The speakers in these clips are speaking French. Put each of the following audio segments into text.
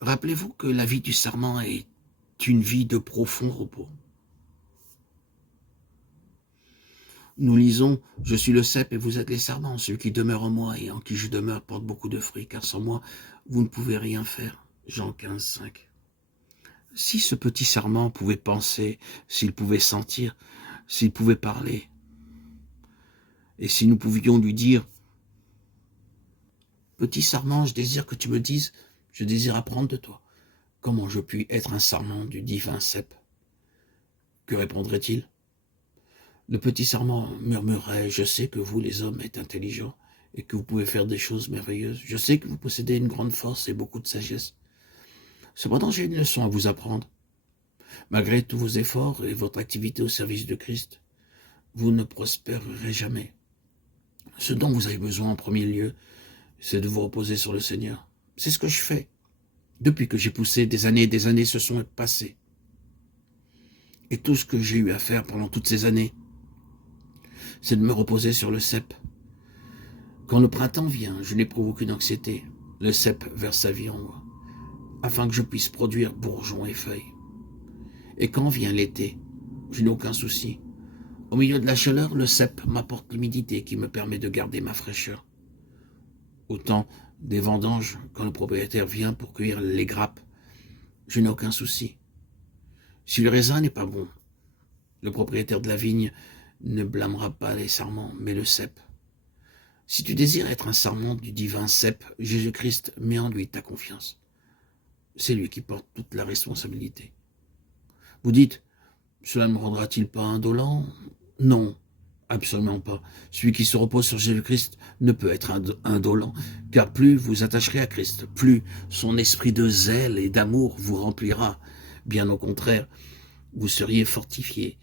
Rappelez-vous que la vie du serment est une vie de profond repos. Nous lisons « Je suis le cep et vous êtes les serments. Celui qui demeure en moi et en qui je demeure porte beaucoup de fruits, car sans moi, vous ne pouvez rien faire. » Jean 15, 5. Si ce petit serment pouvait penser, s'il pouvait sentir, s'il pouvait parler, et si nous pouvions lui dire « Petit serment, je désire que tu me dises, je désire apprendre de toi. Comment je puis être un serment du divin cep ?» Que répondrait-il? Le petit serment murmurerait « Je sais que vous, les hommes, êtes intelligents et que vous pouvez faire des choses merveilleuses. Je sais que vous possédez une grande force et beaucoup de sagesse. Cependant, j'ai une leçon à vous apprendre. Malgré tous vos efforts et votre activité au service de Christ, vous ne prospérerez jamais. Ce dont vous avez besoin en premier lieu, c'est de vous reposer sur le Seigneur. C'est ce que je fais. Depuis que j'ai poussé, des années se sont passées. Et tout ce que j'ai eu à faire pendant toutes ces années, c'est de me reposer sur le cep. Quand le printemps vient, je n'éprouve aucune anxiété. Le cep verse sa vie en moi, afin que je puisse produire bourgeons et feuilles. Et quand vient l'été, je n'ai aucun souci. Au milieu de la chaleur, le cep m'apporte l'humidité qui me permet de garder ma fraîcheur. Au temps des vendanges, quand le propriétaire vient pour cueillir les grappes, je n'ai aucun souci. Si le raisin n'est pas bon, le propriétaire de la vigne ne blâmera pas les sarments, mais le cep. Si tu désires être un sarment du divin cep, Jésus-Christ, mets en lui ta confiance. C'est lui qui porte toute la responsabilité. Vous dites, cela ne me rendra-t-il pas indolent? Non, absolument pas. Celui qui se repose sur Jésus-Christ ne peut être indolent, car plus vous attacherez à Christ, plus son esprit de zèle et d'amour vous remplira. Bien au contraire, vous seriez fortifié,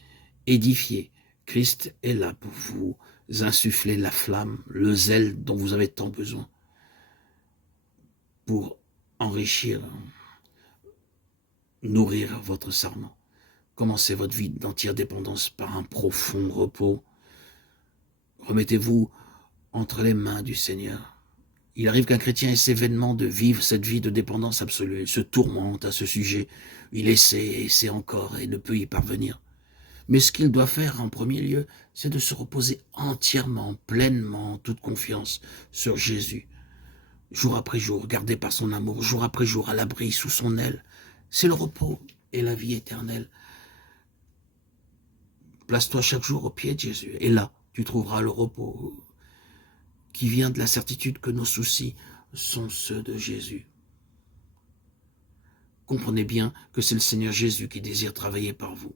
édifié. Christ est là pour vous insuffler la flamme, le zèle dont vous avez tant besoin, pour enrichir, nourrir votre sarment. Commencez votre vie d'entière dépendance par un profond repos. Remettez-vous entre les mains du Seigneur. Il arrive qu'un chrétien ait ces vainement de vivre cette vie de dépendance absolue. Il se tourmente à ce sujet. Il essaie et essaie encore et ne peut y parvenir. Mais ce qu'il doit faire en premier lieu, c'est de se reposer entièrement, pleinement, en toute confiance sur Jésus. Jour après jour, gardé par son amour, jour après jour, à l'abri, sous son aile. C'est le repos et la vie éternelle. Place-toi chaque jour au pied de Jésus. Et là, tu trouveras le repos qui vient de la certitude que nos soucis sont ceux de Jésus. Comprenez bien que c'est le Seigneur Jésus qui désire travailler par vous.